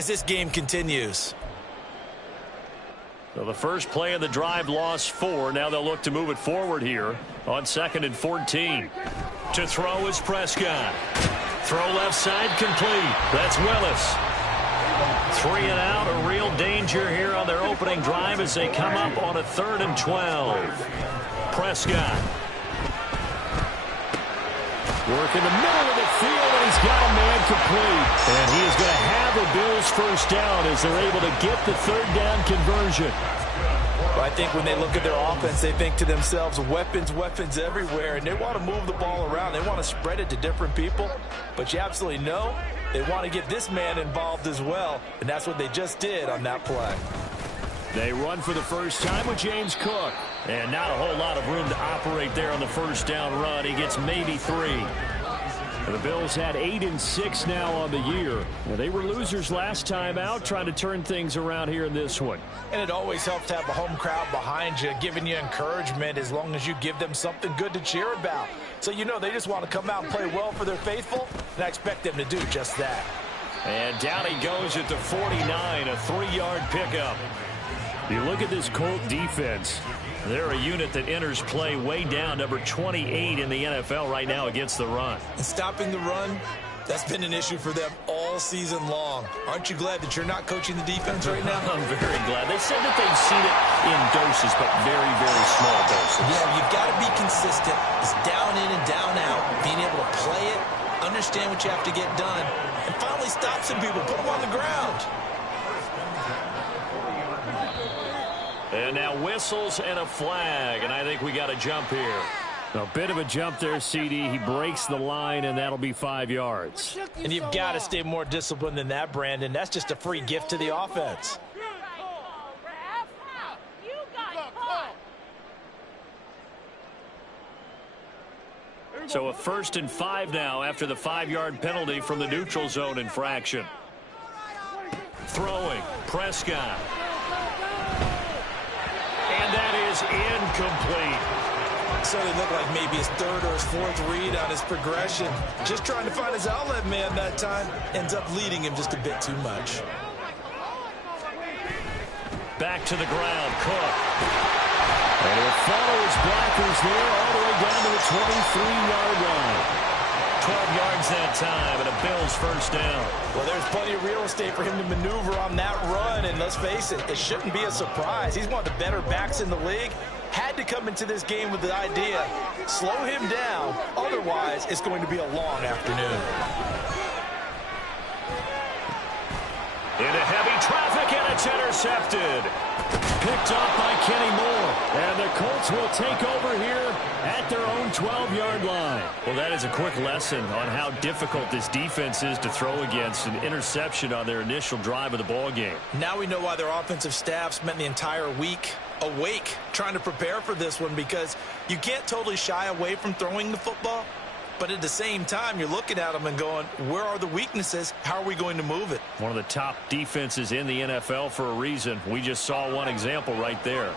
as this game continues. So the first play of the drive lost 4. Now they'll look to move it forward here on 2nd and 14. To throw is Prescott. Throw left side complete. That's Willis. 3 and out, a real danger here on their opening drive as they come up on a 3rd and 12. Prescott. Work in the middle of the field, and he's got a man complete. And he is going to have the Bills first down as they're able to get the 3rd down conversion. Well, I think when they look at their offense, they think to themselves, weapons, weapons everywhere, and they want to move the ball around. They want to spread it to different people, but you absolutely know they want to get this man involved as well, and that's what they just did on that play. They run for the first time with James Cook. And not a whole lot of room to operate there on the first down run. He gets maybe 3. The Bills had 8 and 6 now on the year. Well, they were losers last time out, trying to turn things around here in this one. And it always helps to have a home crowd behind you, giving you encouragement as long as you give them something good to cheer about. So you know they just want to come out and play well for their faithful, and I expect them to do just that. And down he goes at the 49, a 3-yard pickup. You look at this Colt defense. They're a unit that enters play way down, number 28 in the NFL right now against the run. And stopping the run, that's been an issue for them all season long. Aren't you glad that you're not coaching the defense right now? I'm very glad. They said that they've seen it in doses, but very, very small doses. Yeah, you've got to be consistent. It's down in and down out. Being able to play it, understand what you have to get done, and finally stop some people, put them on the ground. And now whistles and a flag, and I think we got a jump here. A bit of a jump there, CD. He breaks the line, and that'll be 5 yards. And you've got to stay more disciplined than that, Brandon. That's just a free gift to the offense. So a 1st and 5 now after the 5-yard penalty from the neutral zone infraction. Throwing, Prescott. And that is incomplete. So it looked like maybe his 3rd or his 4th read on his progression. Just trying to find his outlet man that time. Ends up leading him just a bit too much. Back to the ground, Cook. And he'll follow his blockers there all the way down to the 23-yard line. 12 yards that time, and a Bills first down. Well, there's plenty of real estate for him to maneuver on that run, and let's face it, it shouldn't be a surprise. He's one of the better backs in the league. Had to come into this game with the idea, slow him down, otherwise it's going to be a long afternoon. Into heavy traffic, and it's intercepted. Picked off by Kenny Moore. And the Colts will take over here at their own 12-yard line. Well, that is a quick lesson on how difficult this defense is to throw against. An interception on their initial drive of the ball game. Now we know why their offensive staff spent the entire week awake trying to prepare for this one, because you can't totally shy away from throwing the football. But at the same time, you're looking at them and going, where are the weaknesses? How are we going to move it? One of the top defenses in the NFL for a reason. We just saw one example right there.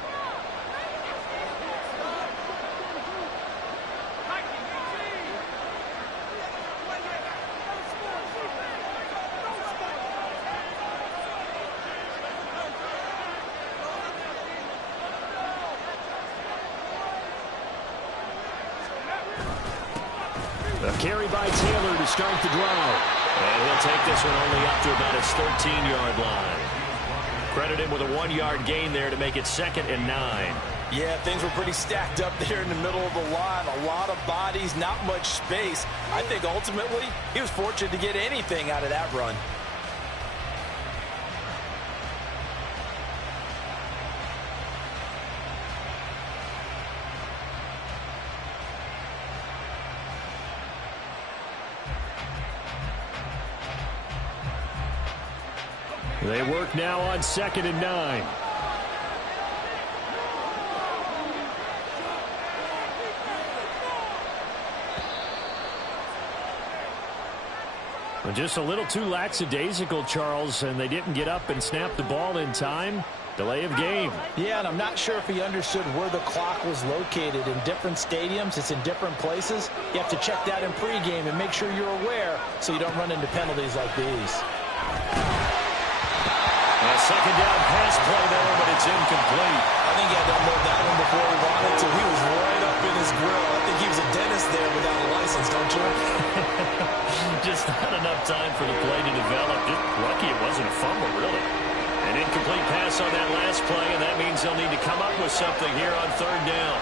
A carry by Taylor to start the drive. And he'll take this one only up to about his 13-yard line. Credit him with a 1-yard gain there to make it 2nd and 9. Yeah, things were pretty stacked up there in the middle of the line. A lot of bodies, not much space. I think ultimately he was fortunate to get anything out of that run. They work now on 2nd and 9. Well, just a little too lackadaisical, Charles, and they didn't get up and snap the ball in time. Delay of game. Yeah, and I'm not sure if he understood where the clock was located. In different stadiums, it's in different places. You have to check that in pregame and make sure you're aware so you don't run into penalties like these. second down pass play there, but it's incomplete. I think he had to unload that one before he wanted to. He was right up in his grill. I think he was a dentist there without a license, don't you? Just not enough time for the play to develop. Just lucky it wasn't a fumble, really. An incomplete pass on that last play, and that means they'll need to come up with something here on third down.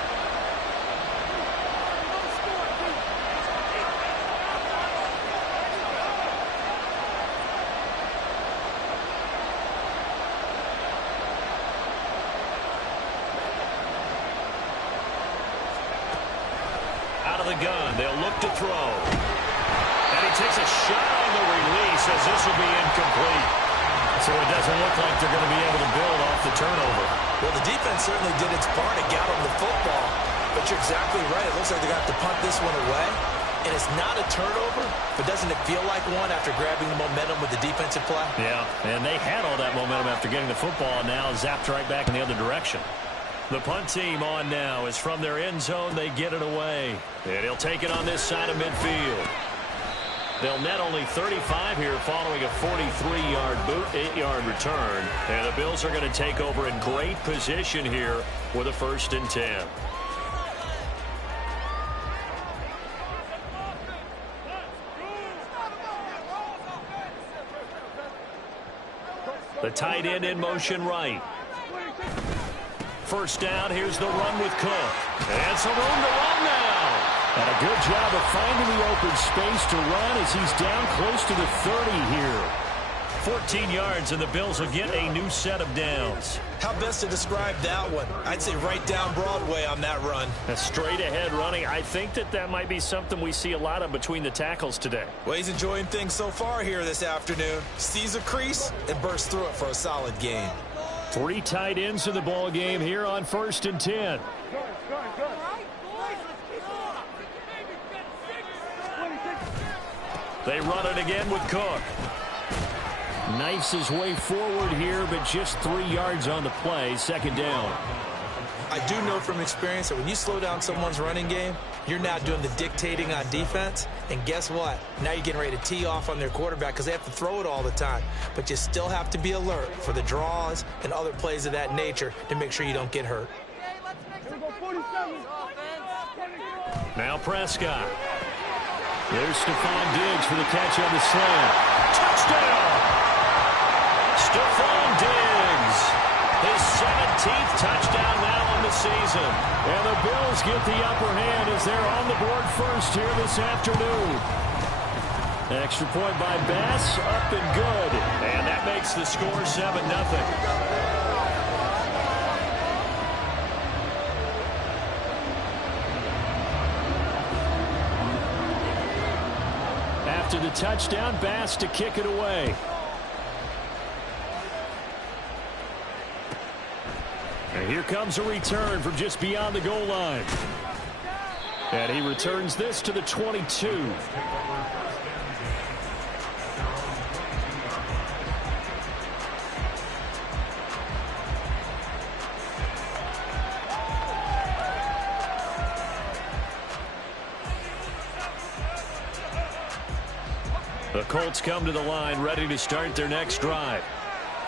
Gun. They'll look to throw. And he takes a shot on the release as this will be incomplete. So it doesn't look like they're going to be able to build off the turnover. Well, the defense certainly did its part to get them the football. But you're exactly right. It looks like they're going to have to punt this one away. And it's not a turnover, but doesn't it feel like one after grabbing the momentum with the defensive play? Yeah, and they had all that momentum after getting the football, and now zapped right back in the other direction. The punt team on now is from their end zone. They get it away. And he'll take it on this side of midfield. They'll net only 35 here following a 43-yard boot, 8-yard return. And the Bills are going to take over in great position here with a 1st and 10. The tight end in motion right. First down, here's the run with Cook. And some room to run now. And a good job of finding the open space to run as he's down close to the 30 here. 14 yards, and the Bills will get a new set of downs. How best to describe that one? I'd say right down Broadway on that run. A straight ahead running. I think that might be something we see a lot of between the tackles today. Well, he's enjoying things so far here this afternoon. Sees a crease and bursts through it for a solid gain. 3 tight ends in the ball game here on 1st and 10. They run it again with Cook. Knifes his way forward here, but just 3 yards on the play. 2nd down. I do know from experience that when you slow down someone's running game, you're now doing the dictating on defense. And guess what? Now you're getting ready to tee off on their quarterback because they have to throw it all the time. But you still have to be alert for the draws and other plays of that nature to make sure you don't get hurt. Now Prescott. There's Stephon Diggs for the catch on the slant. Touchdown! Stephon Diggs. His 17th touchdown now on the season. And the Bills get the upper hand as they're on the board first here this afternoon. An extra point by Bass, up and good. And that makes the score 7-0. After the touchdown, Bass to kick it away. And here comes a return from just beyond the goal line. And he returns this to the 22. The Colts come to the line ready to start their next drive.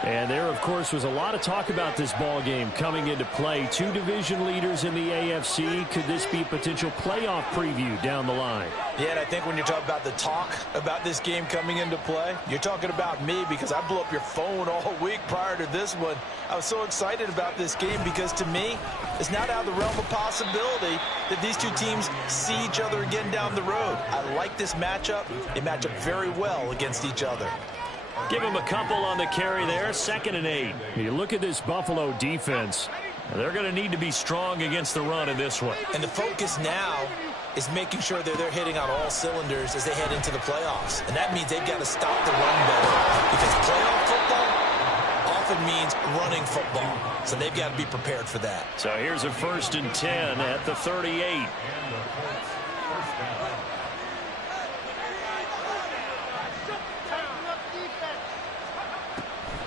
And there, of course, was a lot of talk about this ball game coming into play. 2 division leaders in the AFC. Could this be a potential playoff preview down the line? Yeah, and I think when you're talking about the talk about this game coming into play, you're talking about me because I blew up your phone all week prior to this one. I was so excited about this game because, to me, it's not out of the realm of possibility that these 2 teams see each other again down the road. I like this matchup. They match up very well against each other. Give him a couple on the carry there. 2nd and 8. You look at this Buffalo defense. They're going to need to be strong against the run in this one. And the focus now is making sure that they're hitting on all cylinders as they head into the playoffs. And that means they've got to stop the run better. Because playoff football often means running football. So they've got to be prepared for that. So here's a 1st and 10 at the 38.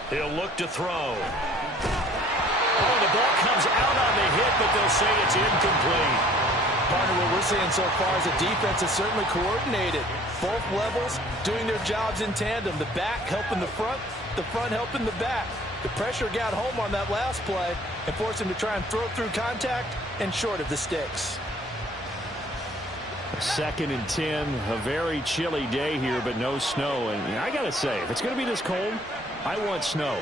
He'll look to throw. Oh, the ball comes out on the hit, but they'll say it's incomplete. Partner, what we're seeing so far is the defense is certainly coordinated. Both levels doing their jobs in tandem. The back helping the front helping the back. The pressure got home on that last play and forced him to try and throw through contact and short of the sticks. 2nd and 10, a very chilly day here, but no snow. And I got to say, if it's going to be this cold, I want snow.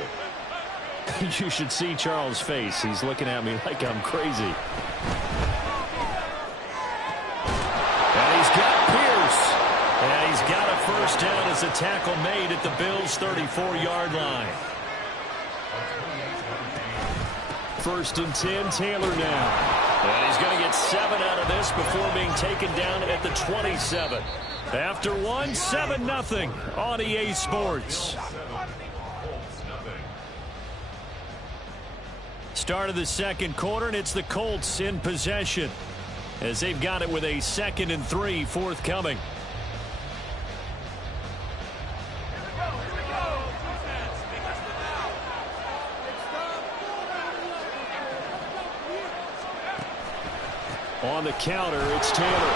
You should see Charles' face. He's looking at me like I'm crazy. And he's got Pierce. And he's got a first down as a tackle made at the Bills' 34-yard line. 1st and 10, Taylor now. And he's going to get 7 out of this before being taken down at the 27. After 7-0 on EA Sports. Start of the 2nd quarter, and it's the Colts in possession as they've got it with a 2nd and 3 forthcoming. On the counter, it's Taylor.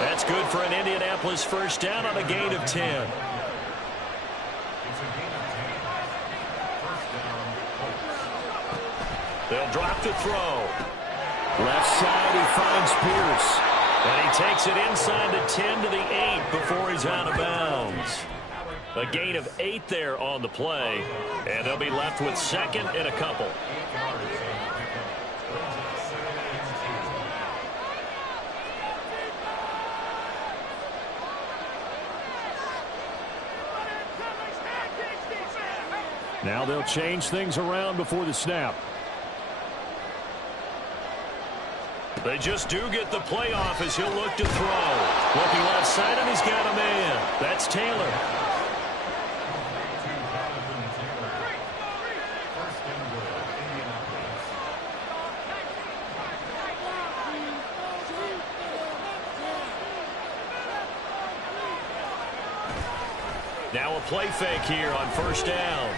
That's good for an Indianapolis first down on a gain of 10. They'll drop the throw. Left side, he finds Pierce. And he takes it inside the 10 to the 8 before he's out of bounds. A gain of 8 there on the play. And they'll be left with 2nd and a couple. Now they'll change things around before the snap. They just do get the play off as he'll look to throw. Looking left side, and he's got a man. That's Taylor. Now a play fake here on first down.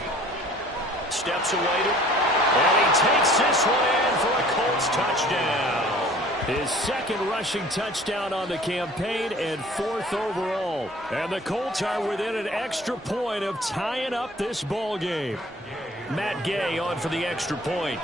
Steps awaited, and he takes this one in for a Colts touchdown. His 2nd rushing touchdown on the campaign and 4th overall. And the Colts are within an extra point of tying up this ball game. Matt Gay on for the extra point.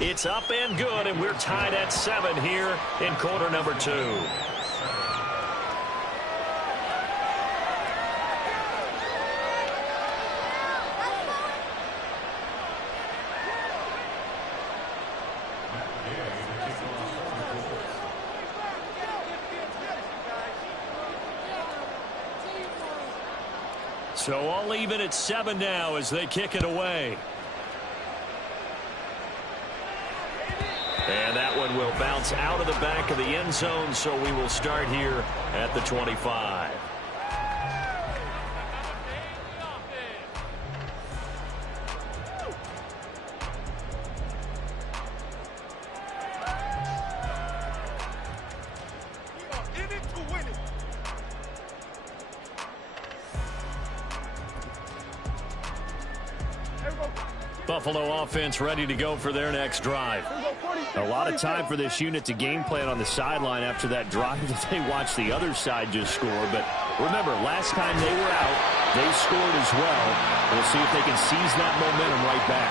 It's up and good, and we're tied at 7 here in quarter number 2. So all even at 7 now as they kick it away. And that one will bounce out of the back of the end zone, so we will start here at the 25. Buffalo offense ready to go for their next drive. A lot of time for this unit to game plan on the sideline after that drive that they watched the other side just score. But remember, last time they were out, they scored as well. We'll see if they can seize that momentum right back.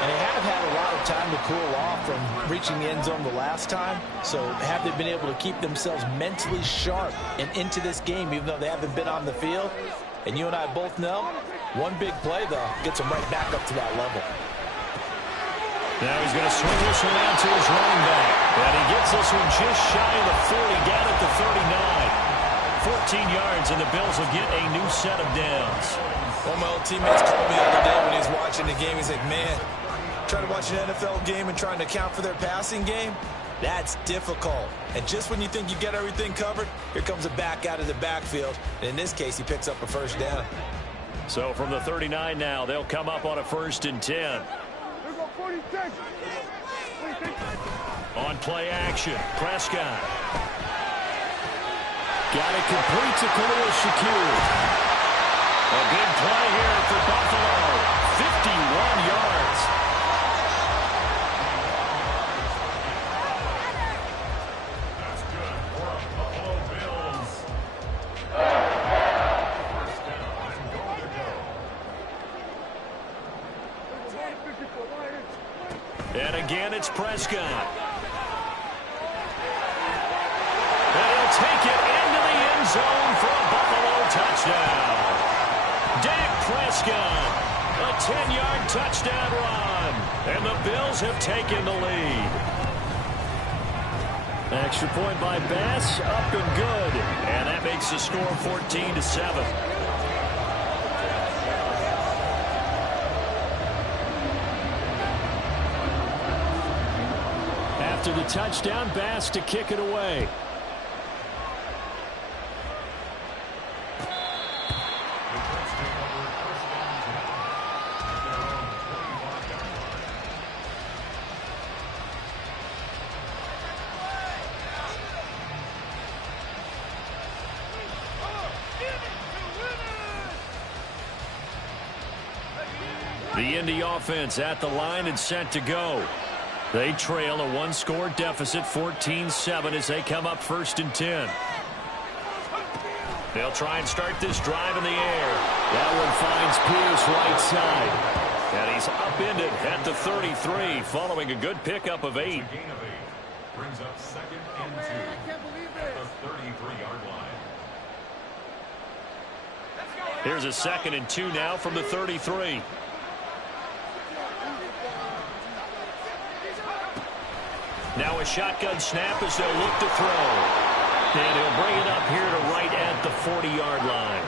And they have had a lot of time to cool off from reaching the end zone the last time. So have they been able to keep themselves mentally sharp and into this game, even though they haven't been on the field? And you and I both know, one big play, though, gets them right back up to that level. Now he's going to swing this one out to his running back. And he gets this one just shy of the 40, down at the 39. 14 yards, and the Bills will get a new set of downs. One of my old teammates called me the other day when he was watching the game. He's like, man, trying to watch an NFL game and trying to account for their passing game, that's difficult. And just when you think you get everything covered, here comes a back out of the backfield. And in this case, he picks up a first down. So from the 39 now, they'll come up on a 1st and 10. On play action, Prescott. Got it complete to Khalil Shakir. A big play here for Buffalo. 51 yards. And again, it's Prescott. And he'll take it into the end zone for a Buffalo touchdown. Dak Prescott, a 10-yard touchdown run. And the Bills have taken the lead. Extra point by Bass, up and good. And that makes the score 14-7. After the touchdown, Bass to kick it away. The Indy offense at the line and set to go. They trail a one-score deficit, 14-7, as they come up 1st and 10. They'll try and start this drive in the air. That one finds Pierce right side. And he's upended at the 33, following a good pickup of 8. Brings up 2nd and 2 at the 33-yard line. Here's a 2nd and 2 now from the 33. Now a shotgun snap as they'll look to throw. And he'll bring it up here to right at the 40-yard line.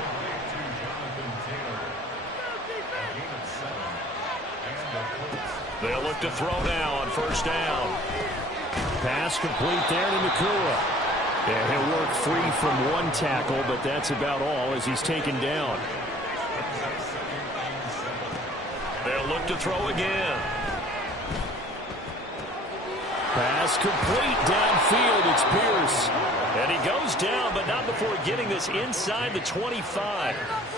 They'll look to throw now on 1st down. Pass complete there to Nakua. And he'll work free from one tackle, but that's about all as he's taken down. They'll look to throw again. Pass complete downfield. It's Pierce. And he goes down, but not before getting this inside the 25.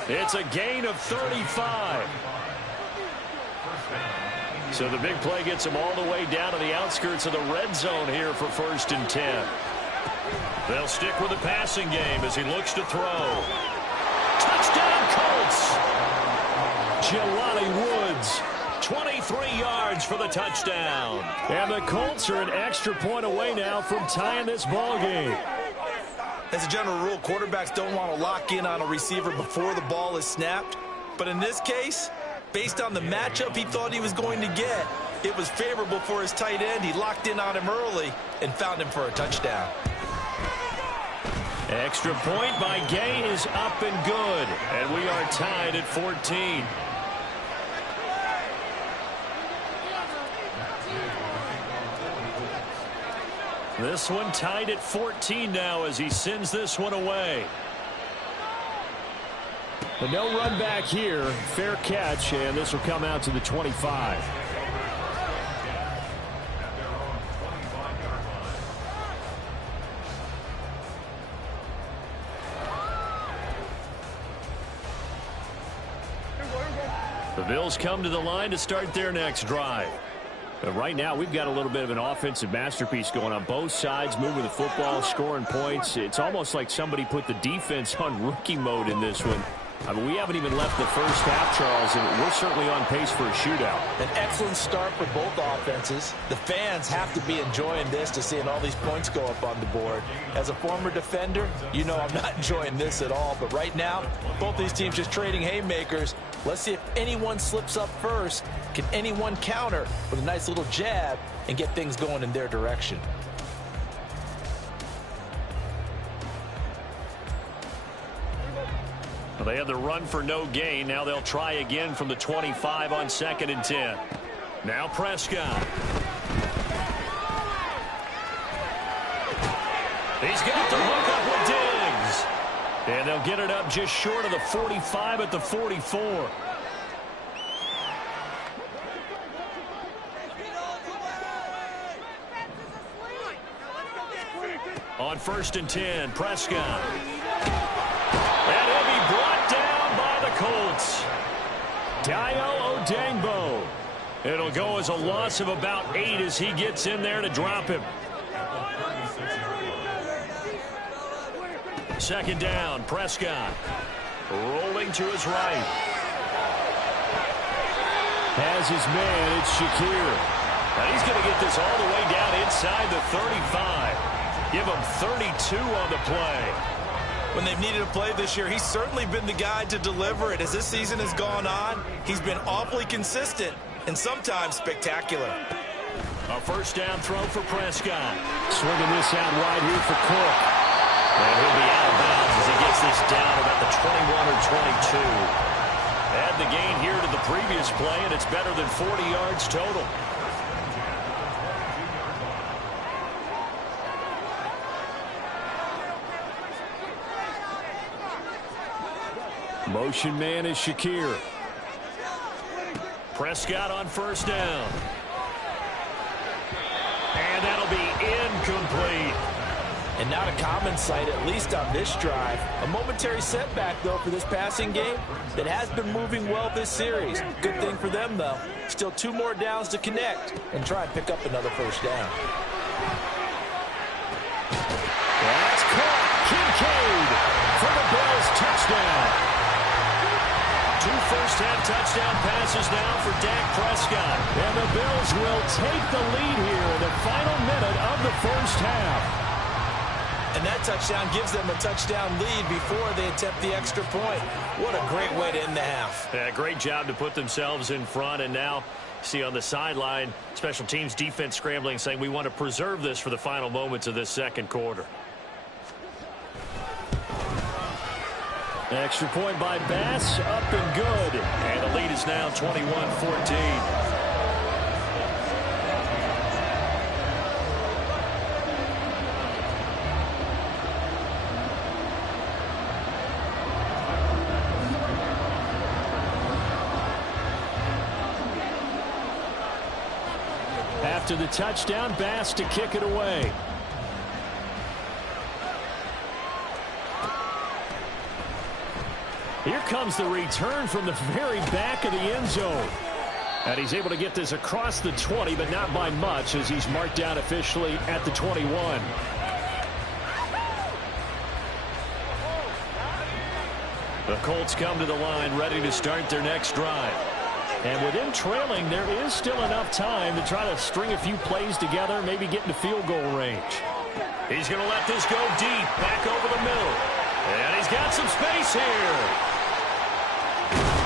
It's a gain of 35. So the big play gets him all the way down to the outskirts of the red zone here for 1st and 10. They'll stick with the passing game as he looks to throw. Touchdown, Colts! Jelani Woods. 23 yards for the touchdown. And the Colts are an extra point away now from tying this ball game. As a general rule, quarterbacks don't want to lock in on a receiver before the ball is snapped. But in this case, based on the matchup he thought he was going to get, it was favorable for his tight end. He locked in on him early and found him for a touchdown. Extra point by Gay is up and good. And we are tied at 14. This one tied at 14 now as he sends this one away. But no run back here. Fair catch, and this will come out to the 25. The Bills come to the line to start their next drive. But right now, we've got a little bit of an offensive masterpiece going on both sides, moving the football, scoring points. It's almost like somebody put the defense on rookie mode in this one. I mean, we haven't even left the first half, Charles, and we're certainly on pace for a shootout. An excellent start for both offenses. The fans have to be enjoying this to seeing all these points go up on the board. As a former defender, you know I'm not enjoying this at all. But right now, both these teams just trading haymakers. Let's see if anyone slips up first. Can anyone counter with a nice little jab and get things going in their direction? Well, they had the run for no gain. Now they'll try again from the 25 on 2nd and 10. Now Prescott. He's got the hook up with Diggs. And they'll get it up just short of the 45 at the 44. On 1st and 10, Prescott. And he'll be brought down by the Colts. Dayo Odangbo. It'll go as a loss of about 8 as he gets in there to drop him. 2nd down, Prescott. Rolling to his right. Has his man, it's Shakir. And he's going to get this all the way down inside the 35. Give him 32 on the play. When they've needed a play this year, he's certainly been the guy to deliver it. As this season has gone on, he's been awfully consistent and sometimes spectacular. A first down throw for Prescott. Swinging this out wide here for Cook. And he'll be out of bounds as he gets this down about the 21 or 22. Add the gain here to the previous play, and it's better than 40 yards total. Motion man is Shakir. Prescott on first down. And that'll be incomplete. And not a common sight, at least on this drive. A momentary setback, though, for this passing game that has been moving well this series. Good thing for them, though. Still 2 more downs to connect and try and pick up another first down. That's caught. Kincaid for the Bills touchdown. 2 first-half touchdown passes now for Dak Prescott. And the Bills will take the lead here in the final minute of the first half. And that touchdown gives them a touchdown lead before they attempt the extra point. What a great way to end the half. Yeah, great job to put themselves in front. And now, see on the sideline, special teams defense scrambling, saying we want to preserve this for the final moments of this second quarter. Extra point by Bass, up and good. And the lead is now 21-14. After the touchdown, Bass to kick it away. Here comes the return from the very back of the end zone. And he's able to get this across the 20, but not by much, as he's marked down officially at the 21. The Colts come to the line, ready to start their next drive. And with him trailing, there is still enough time to try to string a few plays together, maybe get into field goal range. He's going to let this go deep, back over the middle. And he's got some space here.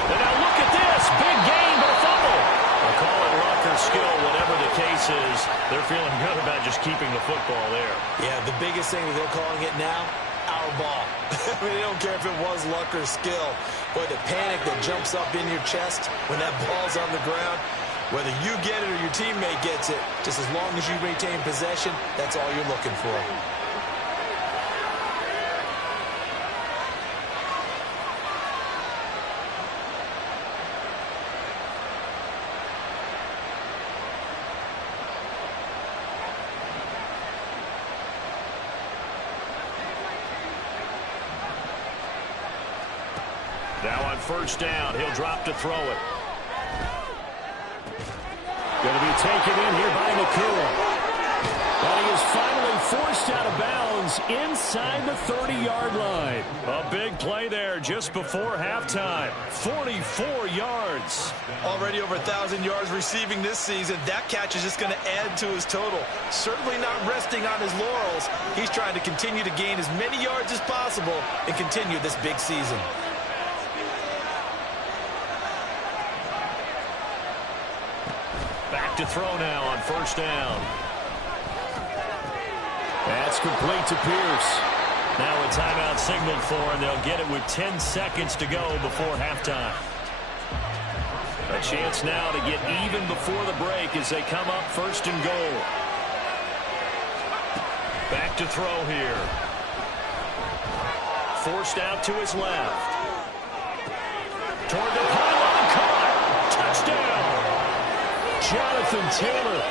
And now look at this. Big gain, but a fumble. They'll call it luck or skill, whatever the case is. They're feeling good about just keeping the football there. Yeah, the biggest thing that they're calling it now, our ball. I mean, they don't care if it was luck or skill. Boy, the panic that jumps up in your chest when that ball's on the ground, whether you get it or your teammate gets it, just as long as you retain possession, that's all you're looking for. Now on first down, he'll drop to throw it. Going to be taken in here by Nakua. And he is finally forced out of bounds inside the 30-yard line. A big play there just before halftime. 44 yards. Already over 1,000 yards receiving this season. That catch is just going to add to his total. Certainly not resting on his laurels. He's trying to continue to gain as many yards as possible and continue this big season. Back to throw now on first down. That's complete to Pierce. Now a timeout signaled for, and they'll get it with 10 seconds to go before halftime. A chance now to get even before the break as they come up first and goal. Back to throw here. Forced out to his left. Toward the pylon, caught. Touchdown. Jonathan Taylor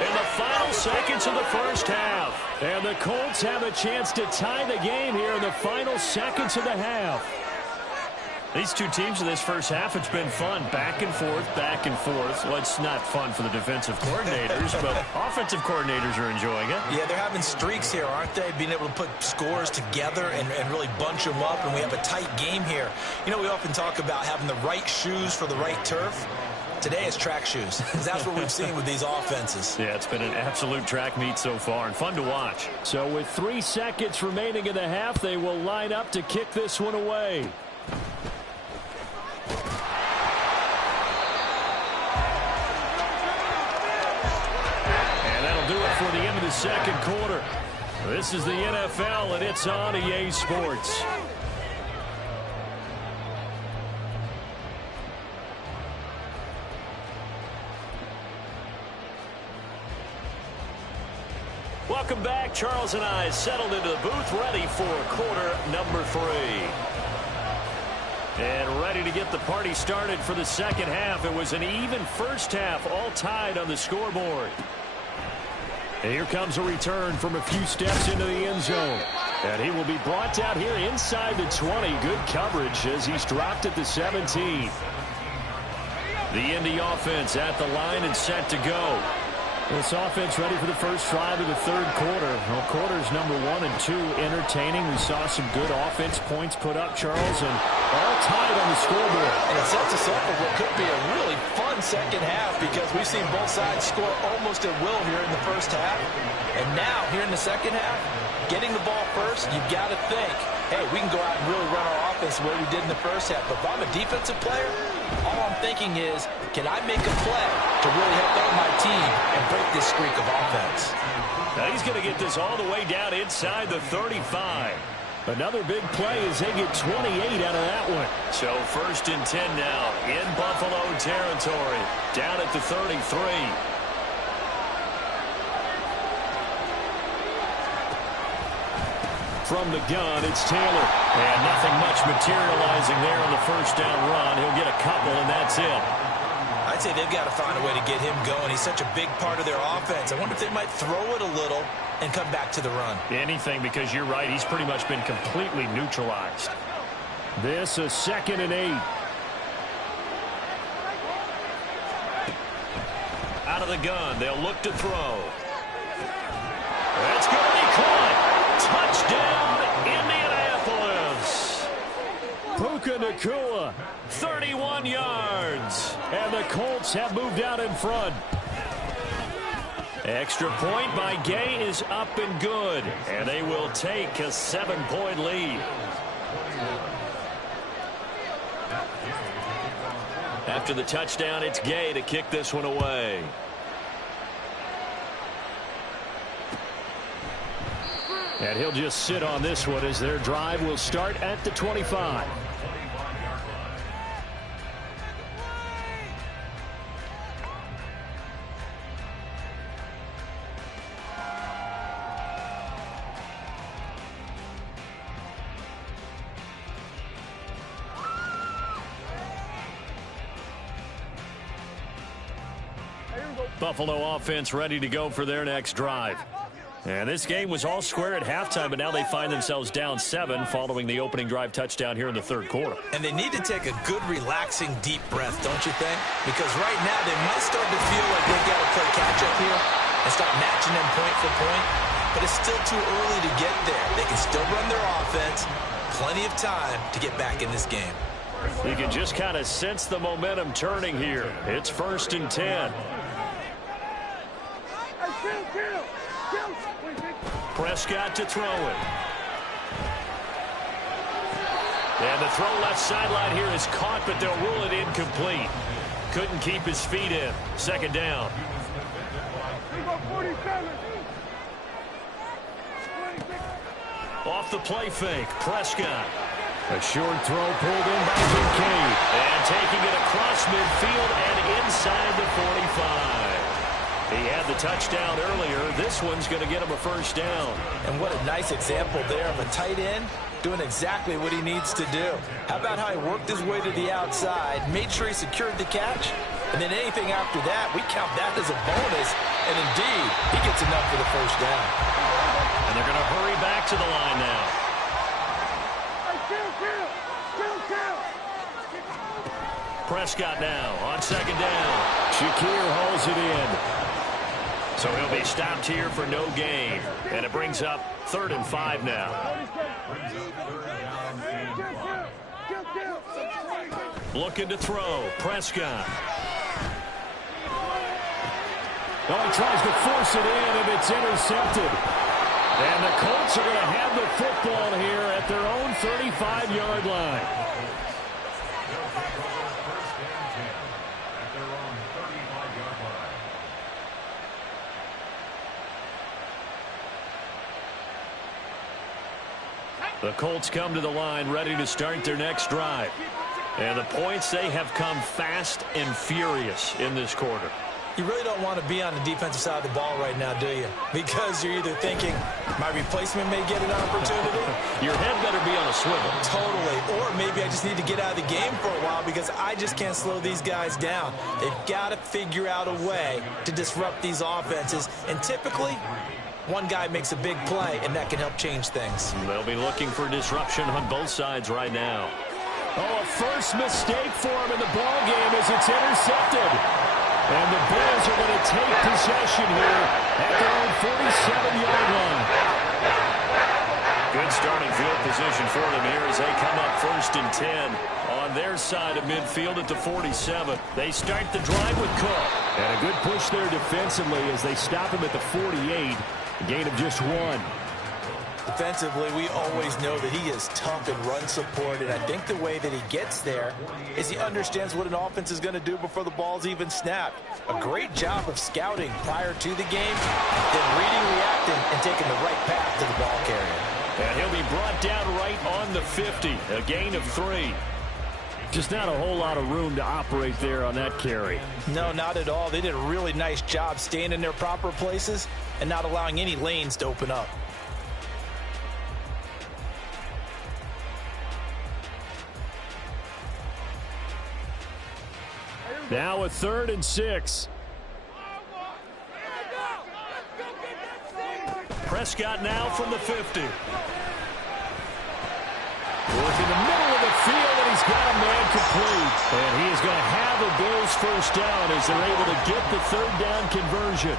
in the final seconds of the first half. And the Colts have a chance to tie the game here in the final seconds of the half. These two teams in this first half, it's been fun. Back and forth, back and forth. Well, it's not fun for the defensive coordinators, but offensive coordinators are enjoying it. Yeah, they're having streaks here, aren't they? Being able to put scores together and really bunch them up, and we have a tight game here. You know, we often talk about having the right shoes for the right turf. Today it's track shoes. That's what we've seen with these offenses. Yeah, it's been an absolute track meet so far and fun to watch. So with 3 seconds remaining in the half, they will line up to kick this one away. And that'll do it for the end of the second quarter. This is the NFL, and it's on EA Sports. Welcome back. Charles and I settled into the booth, ready for quarter number 3. And ready to get the party started for the second half. It was an even first half, all tied on the scoreboard. And here comes a return from a few steps into the end zone. And he will be brought down here inside the 20. Good coverage as he's dropped at the 17. The Indy offense at the line and set to go. This offense ready for the first drive of the third quarter. Well, quarters number 1 and 2 entertaining. We saw some good offense points put up, Charles, and all tied on the scoreboard. And it sets us up for what could be a really fun second half because we've seen both sides score almost at will here in the first half. And now, here in the second half, getting the ball first, you've got to think, hey, we can go out and really run our offense the way we did in the first half. But if I'm a defensive player, all I'm thinking is, can I make a play to really help out my team and break this streak of offense? Now he's going to get this all the way down inside the 35. Another big play as they get 28 out of that one. So 1st and 10 now in Buffalo territory, down at the 33. From the gun, it's Taylor. And nothing much materializing there on the first down run. He'll get a couple, and that's it. I'd say they've got to find a way to get him going. He's such a big part of their offense. I wonder if they might throw it a little and come back to the run. Anything, because you're right. He's pretty much been completely neutralized. This a 2nd and 8. Out of the gun, they'll look to throw. That's going to be caught. Touchdown, Indianapolis. Puka Nacua, 31 yards. And the Colts have moved out in front. Extra point by Gay is up and good. And they will take a 7-point lead. After the touchdown, it's Gay to kick this one away. And he'll just sit on this one as their drive will start at the 25. Buffalo offense ready to go for their next drive. And this game was all square at halftime, but now they find themselves down 7 following the opening drive touchdown here in the third quarter. And they need to take a good, relaxing, deep breath, don't you think? Because right now they might start to feel like they've got to play catch-up here and start matching them point for point. But it's still too early to get there. They can still run their offense. Plenty of time to get back in this game. You can just kind of sense the momentum turning here. It's 1st and 10. Prescott to throw it. And the throw left sideline here is caught, but they'll rule it incomplete. Couldn't keep his feet in. 2nd down. Off the play fake, Prescott. A short throw pulled in by Kincaid. And taking it across midfield and inside the 45. He had the touchdown earlier. This one's going to get him a 1st down. And what a nice example there of a tight end doing exactly what he needs to do. How about how he worked his way to the outside, made sure he secured the catch, and then anything after that, we count that as a bonus. And indeed, he gets enough for the 1st down. And they're going to hurry back to the line now. Prescott now on 2nd down. Shakir hauls it in. So he'll be stopped here for no gain. And it brings up 3rd and 5 now. Looking to throw. Prescott. Oh, he tries to force it in, and it's intercepted. And the Colts are going to have the football here at their own 35-yard line. They'll take over first and 10 at their own 35-yard line. The Colts come to the line ready to start their next drive. And the points, they have come fast and furious in this quarter. You really don't want to be on the defensive side of the ball right now, do you? Because you're either thinking, my replacement may get an opportunity. Your head better be on a swivel. Totally. Or maybe I just need to get out of the game for a while because I just can't slow these guys down. They've got to figure out a way to disrupt these offenses. And typically, one guy makes a big play, and that can help change things. They'll be looking for disruption on both sides right now. Oh, a first mistake for him in the ballgame as it's intercepted. And the Bills are going to take possession here at their own 47-yard line. Good starting field position for them here as they come up first and 10 on their side of midfield at the 47. They start the drive with Cook. And a good push there defensively as they stop him at the 48. A gain of just 1. Defensively, we always know that he is tough in run support, and I think the way that he gets there is he understands what an offense is going to do before the ball's even snapped. A great job of scouting prior to the game, then reading, reacting, and taking the right path to the ball carrier. And he'll be brought down right on the 50, a gain of 3. Just not a whole lot of room to operate there on that carry. No, not at all. They did a really nice job staying in their proper places and not allowing any lanes to open up. Now a 3rd and 6. Prescott now from the 50. Work in the middle of the field, and he's got a man complete. And he is going to have a Bills first down as they're able to get the 3rd down conversion.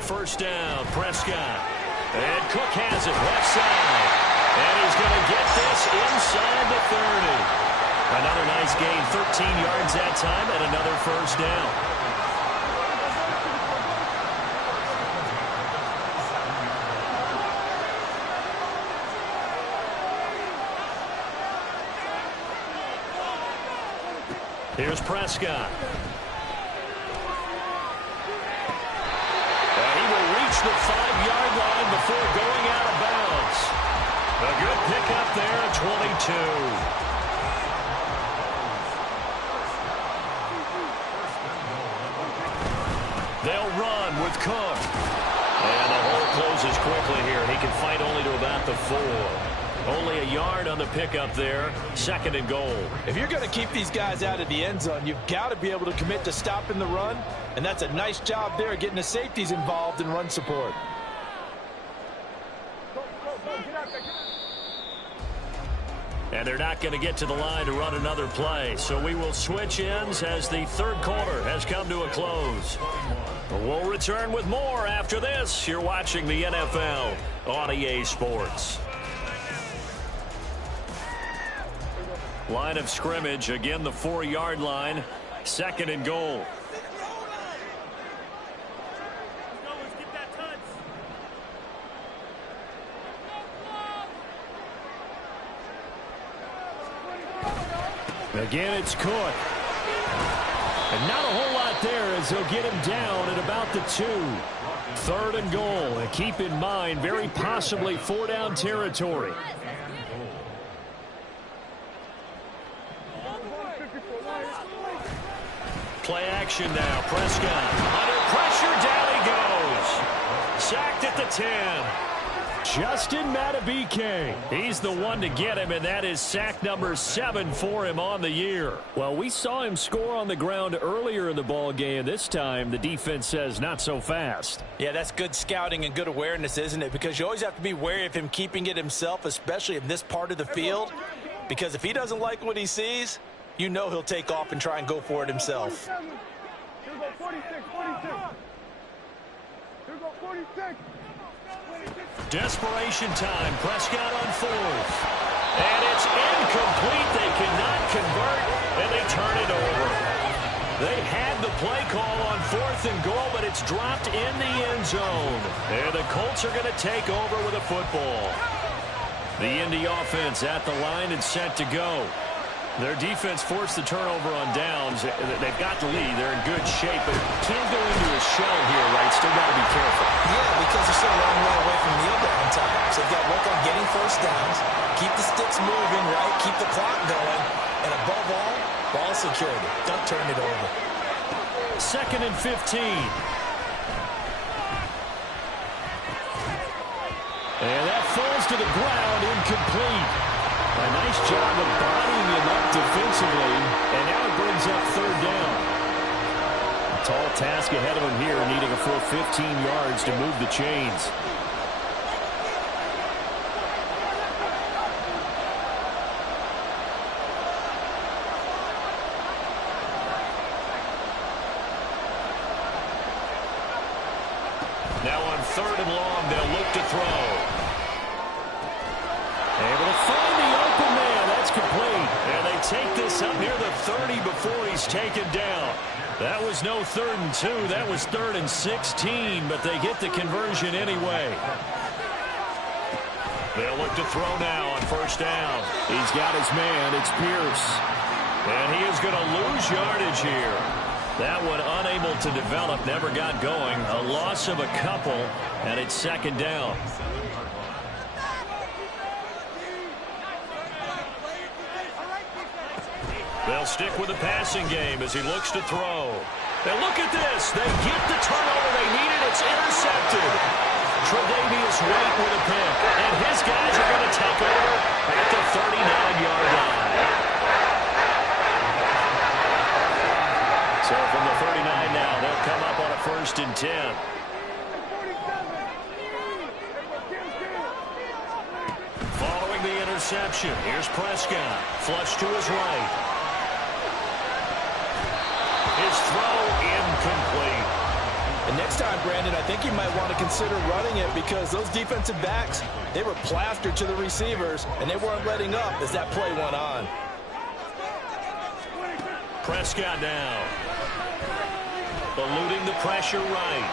First down, Prescott. And Cook has it left side. And he's going to get this inside the 30. Another nice gain, 13 yards that time, and another first down. Here's Prescott. And he will reach the 5-yard line before going out of bounds. A good pickup there at 22. They'll run with Cook. And the hole closes quickly here. He can fight only to about the 4. Only a yard on the pickup there. 2nd and goal. If you're going to keep these guys out of the end zone, you've got to be able to commit to stopping the run. And that's a nice job there, getting the safeties involved in run support. And they're not going to get to the line to run another play. So we will switch ends as the 3rd quarter has come to a close. We'll return with more after this. You're watching the NFL on EA Sports. Line of scrimmage, again the 4-yard line. 2nd and goal. Again, it's Cook. And not a whole lot there as he'll get him down at about the 2. 3rd and goal. And keep in mind, very possibly 4-down territory. Play action now. Prescott under pressure. Down he goes. Sacked at the 10. Justin Madubuike. He's the one to get him, and that is sack number 7 for him on the year. Well, we saw him score on the ground earlier in the ball game. This time, the defense says not so fast. Yeah, that's good scouting and good awareness, isn't it? Because you always have to be wary of him keeping it himself, especially in this part of the field. Because if he doesn't like what he sees, you know he'll take off and try and go for it himself. Here go 46, 46. Here go 46. Desperation time. Prescott on 4th. And it's incomplete. They cannot convert, and they turn it over. They had the play call on 4th and goal, but it's dropped in the end zone. And the Colts are going to take over with a football. The Indy offense at the line and set to go. Their defense forced the turnover on downs. They've got the lead. They're in good shape, but can't go into a shell here, right? Still got to be careful. Yeah, because they're still a long way away from kneel down time. So they've got to work on getting first downs, keep the sticks moving, right? Keep the clock going. And above all, ball security. Don't turn it over. 2nd and 15. And that falls to the ground, incomplete. A nice job of bodying him up defensively, and now it brings up 3rd down. A tall task ahead of him here, needing a full 15 yards to move the chains. Now on 3rd and long, they'll look to throw. Able to find the open man. That's complete. And they take this up near the 30 before he's taken down. That was no 3rd and 2. That was 3rd and 16, but they get the conversion anyway. They'll look to throw now on 1st down. He's got his man. It's Pierce. And he is going to lose yardage here. That one unable to develop, never got going. A loss of a couple, and it's 2nd down. They'll stick with the passing game as he looks to throw. Now look at this. They get the turnover they needed. It's intercepted. Tre'Davious White with a pick. And his guys are going to take over at the 39-yard line. So from the 39 now, they'll come up on a 1st and 10. Following the interception, here's Prescott. Flush to his right. His throw incomplete. And next time, Brandon, I think you might want to consider running it because those defensive backs, they were plastered to the receivers, and they weren't letting up as that play went on. Prescott down. Eluding the pressure right.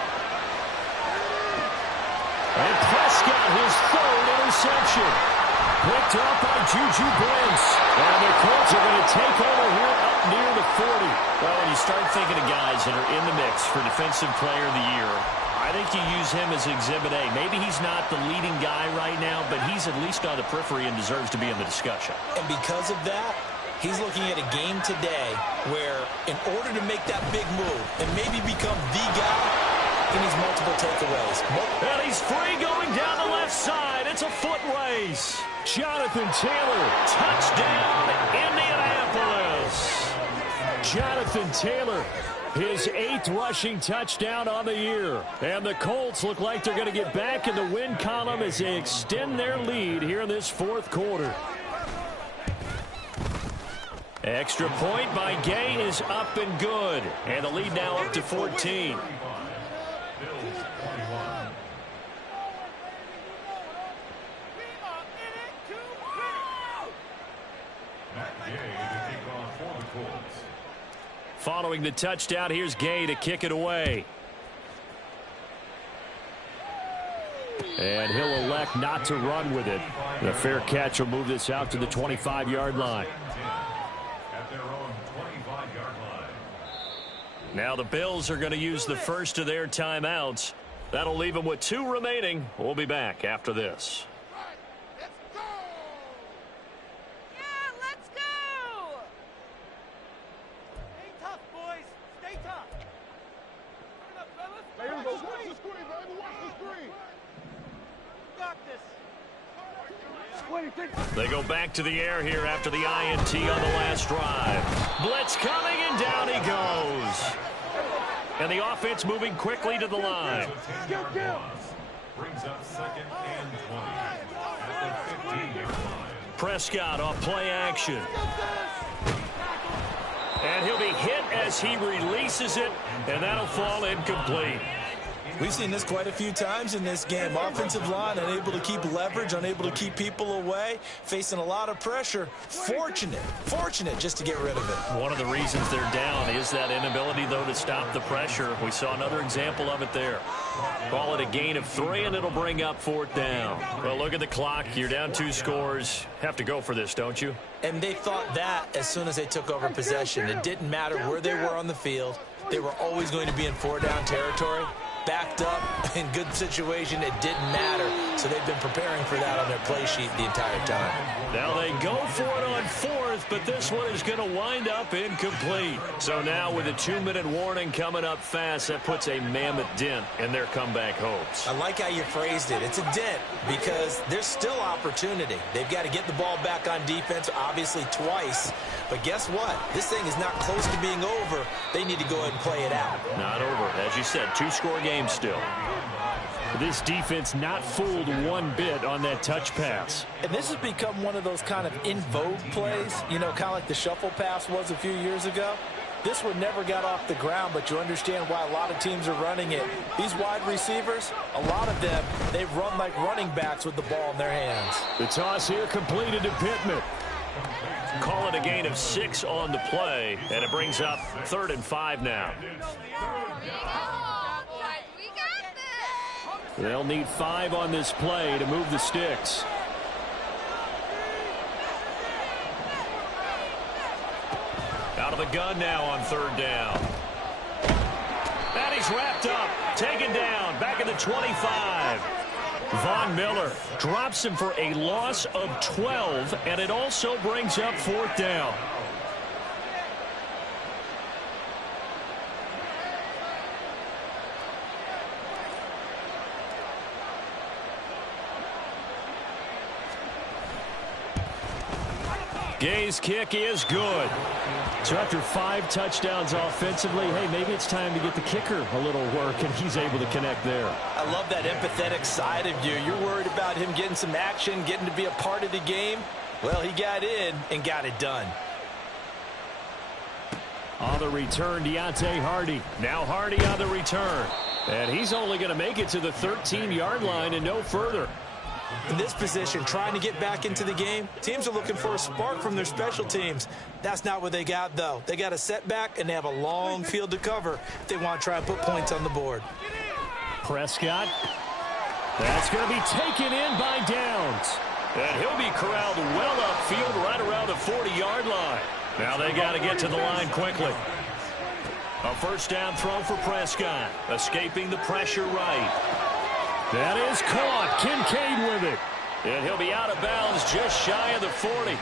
And Prescott, his 3rd interception. Picked up by Juju Brents. And the Colts are going to take over here up near the 40. Well, when you start thinking of guys that are in the mix for Defensive Player of the Year, I think you use him as Exhibit A. Maybe he's not the leading guy right now, but he's at least on the periphery and deserves to be in the discussion. And because of that, he's looking at a game today where in order to make that big move and maybe become the guy, he needs multiple takeaways. And he's free going down the left side. It's a foot race. Jonathan Taylor, touchdown, Indianapolis. Jonathan Taylor, his 8th rushing touchdown on the year. And the Colts look like they're going to get back in the win column as they extend their lead here in this 4th quarter. Extra point by Gay is up and good. And the lead now up to 14. Following the touchdown, here's Gay to kick it away. And he'll elect not to run with it. The fair catch will move this out to the 25-yard line. At their own 25-yard line. Now the Bills are going to use the first of their timeouts. That'll leave them with 2 remaining. We'll be back after this. They go back to the air here after the INT on the last drive. Blitz coming, and down he goes. And the offense moving quickly to the line. Brings up 2nd and 20 at the 15-yard line. Prescott off play action. And he'll be hit as he releases it, and that'll fall incomplete. We've seen this quite a few times in this game. Offensive line unable to keep leverage, unable to keep people away, facing a lot of pressure. Fortunate just to get rid of it. One of the reasons they're down is that inability, though, to stop the pressure. We saw another example of it there. Call it a gain of 3, and it'll bring up 4th down. Well, look at the clock. You're down 2 scores. Have to go for this, don't you? And they thought that as soon as they took over possession. It didn't matter where they were on the field. They were always going to be in 4-down territory. Backed up, in good situation, it didn't matter. So they've been preparing for that on their play sheet the entire time. Now they go for it on 4th, but this one is going to wind up incomplete. So now with a 2-minute warning coming up fast, that puts a mammoth dent in their comeback hopes. I like how you phrased it. It's a dent because there's still opportunity. They've got to get the ball back on defense, obviously twice. But guess what? This thing is not close to being over. They need to go ahead and play it out. Not over. As you said, 2-score game still. This defense not fooled one bit on that touch pass. And this has become one of those kind of in vogue plays, you know, kind of like the shuffle pass was a few years ago. This one never got off the ground, but you understand why a lot of teams are running it. These wide receivers, a lot of them, they run like running backs with the ball in their hands. The toss here completed to Pittman. Call it a gain of 6 on the play, and it brings up 3rd and 5 now. They'll need 5 on this play to move the sticks. Out of the gun now on 3rd down. And he's wrapped up, taken down, back at the 25. Von Miller drops him for a loss of 12, and it also brings up 4th down. Gay's kick is good. So after 5 touchdowns offensively, hey, maybe it's time to get the kicker a little work, and he's able to connect there. I love that empathetic side of you. You're worried about him getting some action, getting to be a part of the game. Well, he got in and got it done. On the return, Deontay Hardy. Now Hardy on the return. And he's only going to make it to the 13-yard line and no further. In this position, trying to get back into the game, teams are looking for a spark from their special teams. That's not what they got, though. They got a setback, and they have a long field to cover if they want to try and put points on the board. Prescott. That's going to be taken in by Downs. And he'll be corralled well upfield right around the 40-yard line. Now they got to get to the line quickly. A 1st down throw for Prescott. Escaping the pressure right. That is caught. Kincaid with it. And he'll be out of bounds just shy of the 40.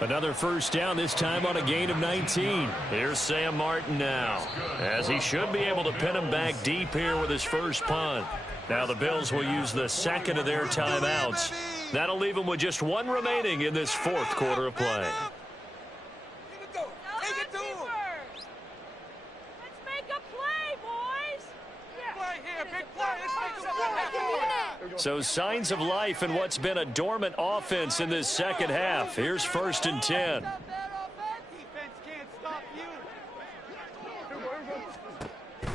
Another 1st down, this time on a gain of 19. Here's Sam Martin now, as he should be able to pin him back deep here with his first punt. Now the Bills will use the 2nd of their timeouts. That'll leave them with just 1 remaining in this 4th quarter of play. So signs of life in what's been a dormant offense in this 2nd half. Here's 1st and 10.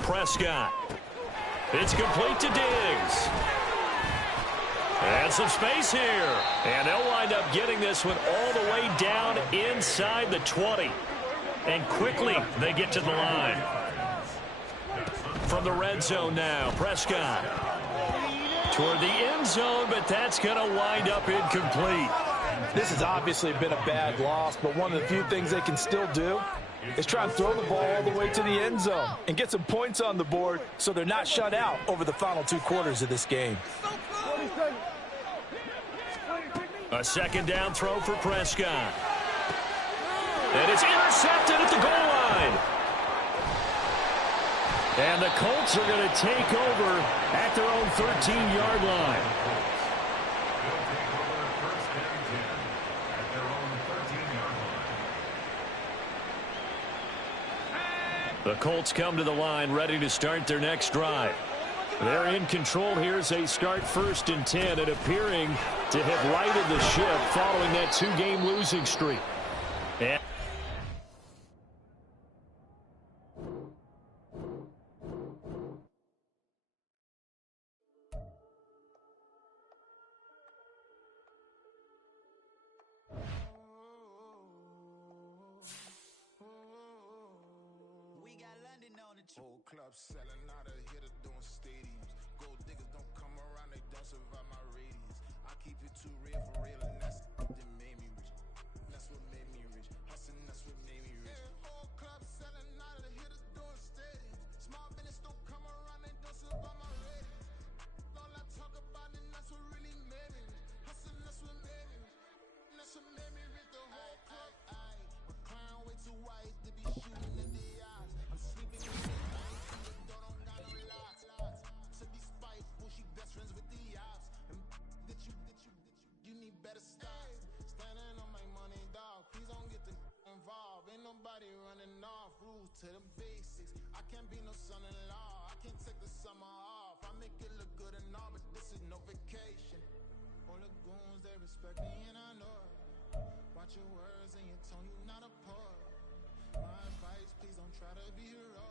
Prescott. It's complete to Diggs. And some space here. And they'll wind up getting this one all the way down inside the 20. And quickly they get to the line. From the red zone now, Prescott. Toward the end zone, but that's going to wind up incomplete. This has obviously been a bad loss, but one of the few things they can still do is try and throw the ball all the way to the end zone and get some points on the board so they're not shut out over the final 2 quarters of this game. A 2nd down throw for Prescott. And it's intercepted at the goal line. And the Colts are going to take over at their own 13-yard line. The Colts come to the line ready to start their next drive. They're in control here as they start 1st and 10 and appearing to have righted the ship following that 2-game losing streak. And Landing on the whole club selling out of here to doing stadiums. Gold diggers don't come around, they don't survive my radius. I keep it too real for real, and that's that made me rich. That's what made me rich. Hustling, that's what made me rich. Yeah, whole club selling out of here to doing stadiums. Small business don't come around, they don't survive my radius. All I talk about, and that's what really made me rich. Hustling, that's what made me rich. That's what made me rich. The whole club. My clown way too white to be shooting in the eyes. I'm sleeping in the night, even though don't got no locks. To be spiteful, she best friends with the ops. And you need better stocks. Standing on my money, dog. Please don't get the involved. Ain't nobody running off. Rules to the basics. I can't be no son-in-law. I can't take the summer off. I make it look good and all, but this is no vacation. All the goons, they respect me and I know it. Watch your words and your tone, you not a poet. My advice, please don't try to be heroic.